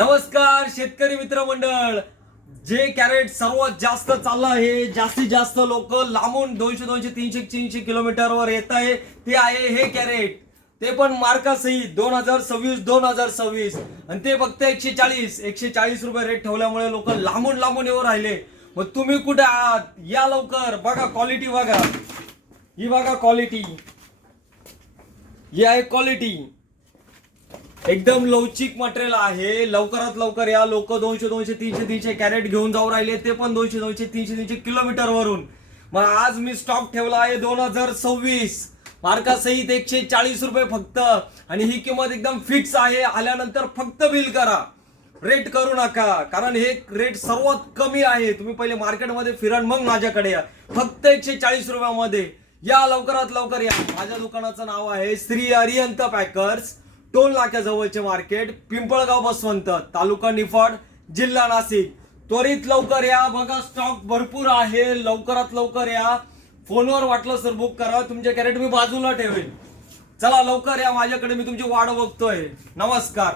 नमस्कार शेतकरी मित्र मंडळ जे कॅरेट सर्वात जास्त चाललं आहे जास्तीत जास्त लोक लांबून दोनशे दोनशे तीनशे तीनशे किलोमीटरवर येत आहे. ते आहे हे कॅरेट. ते पण मार्कासहित दोन हजार सव्वीस दोन हजार सव्वीस. आणि ते फक्त एकशे चाळीस एकशे चाळीस रुपये रेट ठेवल्यामुळे लोक लांबून लांबून येऊन राहिले. मग तुम्ही कुठे आहात? या लवकर. बघा क्वालिटी बघा. ही बघा क्वालिटी ही आहे क्वालिटी एकदम लवचिक मटेरियल आहे. लवकरात लवकर या लोक दोनशे दोनशे तीनशे तीनशे कॅरेट घेऊन जाऊ राहिले. ते पण दोनशे दोनशे तीनशे तीनशे किलोमीटर वरून. मग आज मी स्टॉक ठेवला आहे दोन हजार सव्वीस. मार्कासहित एकशे चाळीस रुपये फक्त. आणि ही किंमत एकदम फिक्स आहे. आल्यानंतर फक्त बिल करा. रेट करू नका. कारण हे रेट सर्वात कमी आहे. तुम्ही पहिले मार्केटमध्ये फिरा मग माझ्याकडे या. फक्त एकशे चाळीस रुपयामध्ये. या लवकरात लवकर या. माझ्या दुकानाचं नाव आहे श्री अरियंत पॅकर्स. टोल नाक्याजवळचे मार्केट पिंपळगाव बसवंत तालुका निफाड जिल्हा नाशिक. त्वरित लवकर या. बघा स्टॉक भरपूर आहे. लवकरात लवकर या. फोनवर वाटलं सर बुक करा. तुमचे कॅरेट मी बाजूला ठेवेल चला लवकर या. माझ्याकडे मी तुमची वाट बघतोय. नमस्कार.